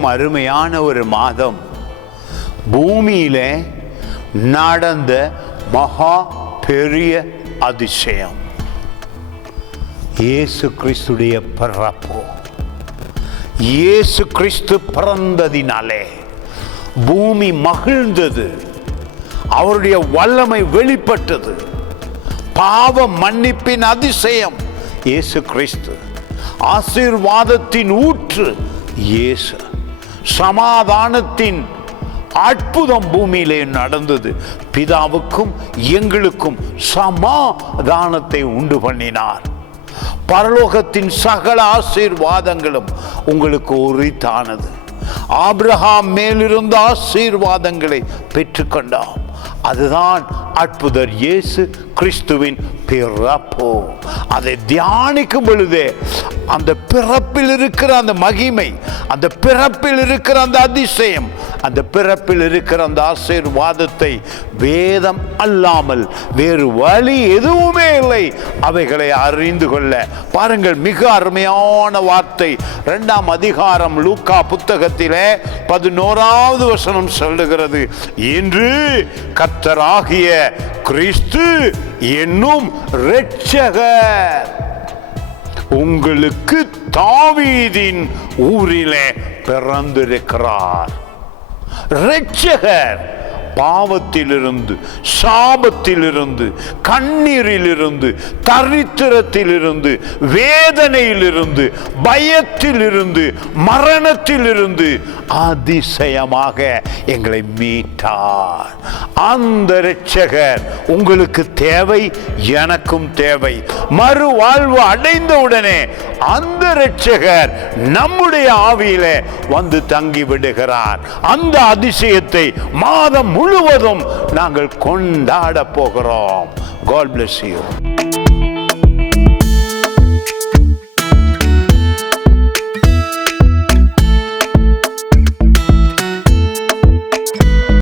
மிகவும் அருமையான ஒரு மாதம். பூமியில நடந்த மகா பெரிய அதிசயம் இயேசு கிறிஸ்துடைய பிறப்பு. இயேசு கிறிஸ்து பிறந்ததினாலே பூமி மகிழ்ந்தது. அவருடைய வல்லமை வெளிப்பட்டது. பாவ மன்னிப்பின் அதிசயம் இயேசு கிறிஸ்து. ஆசீர்வாதத்தின் ஊற்று இயேசு. சமாதானத்தின் அற்புதம் பூமியிலே நடந்தது. பிதாவுக்கும் எங்களுக்கும் சமாதானத்தை உண்டு பண்ணினார். பரலோகத்தின் சகல ஆசீர்வாதங்களும் உங்களுக்கு உரித்தானது. ஆபிரகாம் மேலிருந்த ஆசீர்வாதங்களை பெற்றுக்கொண்டாம். அதுதான் அற்புதர் இயேசு கிறிஸ்துவின் பிறப்பு. அதை தியானிக்கும் பொழுதே அந்த பிறப்பில் இருக்கிற அந்த மகிமை, அந்த பிறப்பில் இருக்கிற அந்த அதிசயம், அந்த பிறப்பில் இருக்கிற அந்த ஆசீர்வாதத்தை வேதம் அல்லாமல் வேறு வழி எதுவுமே இல்லை அவைகளை அறிந்து கொள்ள. பாருங்கள், மிக அருமையான வார்த்தை 2ஆம் அதிகாரம் லூக்கா புத்தகத்திலே 11வது வசனம் சொல்லுகிறது, இன்று கர்த்தராகிய கிறிஸ்து என்னும் இரட்சகர் உங்களுக்கு தாவீதின் ஊரிலே பிறந்திருக்கிறார். இரட்சகர் பாவத்திலிருந்து, சாபத்திலிருந்து, கண்ணீரிலிருந்து, தரித்திரத்திலிருந்து, வேதனையிலிருந்து, பயத்திலிருந்து, மரணத்திலிருந்து அதிசயமாக எங்களை மீட்டார். அந்த இரட்சகர் உங்களுக்கு தேவை, எனக்கும் தேவை. மறு வாழ்வு அடைந்தவுடனே அந்த இரட்சகர் நம்முடைய ஆவியிலே வந்து தங்கி விடுகிறார். அந்த அதிசயத்தை மாதம் முழுவதும் நாங்கள் கொண்டாட போகிறோம். God bless you.